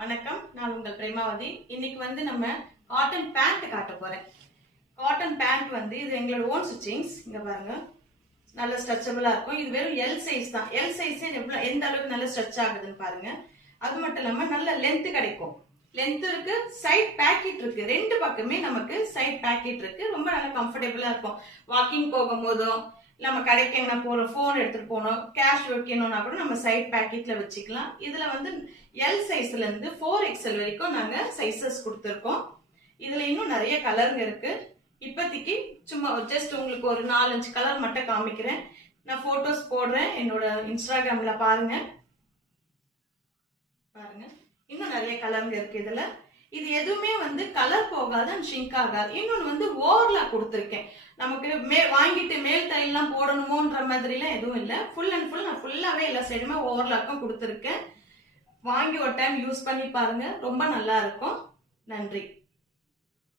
வணக்கம், நான் உங்கள் பிரேமாவதி. இன்னைக்கு வந்து நம்ம காட்டன் பேண்ட் காட்ட போறேன். காட்டன் பேண்ட் வந்து இது எங்களோட ஓன் ஸ்டிச்சிங்ஸ். இங்க பாருங்க, நல்ல ஸ்ட்ரெச்சபிளா இருக்கும். இது வெறும் எல் சைஸ் தான். எல் சைஸ் எந்த அளவுக்கு நல்ல ஸ்ட்ரெச் ஆகுதுன்னு பாருங்க. அது மட்டும் இல்லாம நல்ல லென்த் கிடைக்கும். லென்த் இருக்கு, சைட் பேக்கெட் இருக்கு. ரெண்டு பக்கமே நமக்கு சைட் பேக்கெட் இருக்கு. ரொம்ப நல்ல கம்ஃபர்டபுளா இருக்கும். வாக்கிங் போகும்போதும் நம்ம கடைக்கு எங்கன்னா போறோம், போன் எடுத்துட்டு போனோம், கேஷ் வைக்கணும்னா கூட நம்ம சைட் பேக்கெட்ல வச்சுக்கலாம். இதுல வந்து எல் சைஸ்ல இருந்து 4XL வரைக்கும் நாங்க சைசஸ் கொடுத்துருக்கோம். இதுல இன்னும் நிறைய கலருங்க இருக்கு. இப்போதைக்கு சும்மா ஜஸ்ட் உங்களுக்கு ஒரு 4-5 கலர் மட்டும் காமிக்கிறேன். நான் போட்டோஸ் போடுறேன், என்னோட இன்ஸ்டாகிராம்ல பாருங்க. இன்னும் நிறைய கலருங்க இருக்கு இதுல. இது எதுவுமே வந்து கலர் போகாது, ஷிங்க் ஆகாது. இன்னொன்னு வந்து ஓவர்லாக் கொடுத்துருக்கேன். நமக்கு வாங்கிட்டு மேல் தையெல்லாம் போடணுமோன்ற மாதிரி எல்லாம் எதுவும் இல்லை. ஃபுல் அண்ட் ஃபுல் நான் ஃபுல்லாவே எல்லா சைடுமே ஓவர்லாக்கும் கொடுத்துருக்கேன். வாங்கி ஒரு டைம் யூஸ் பண்ணி பாருங்க, ரொம்ப நல்லா இருக்கும். நன்றி.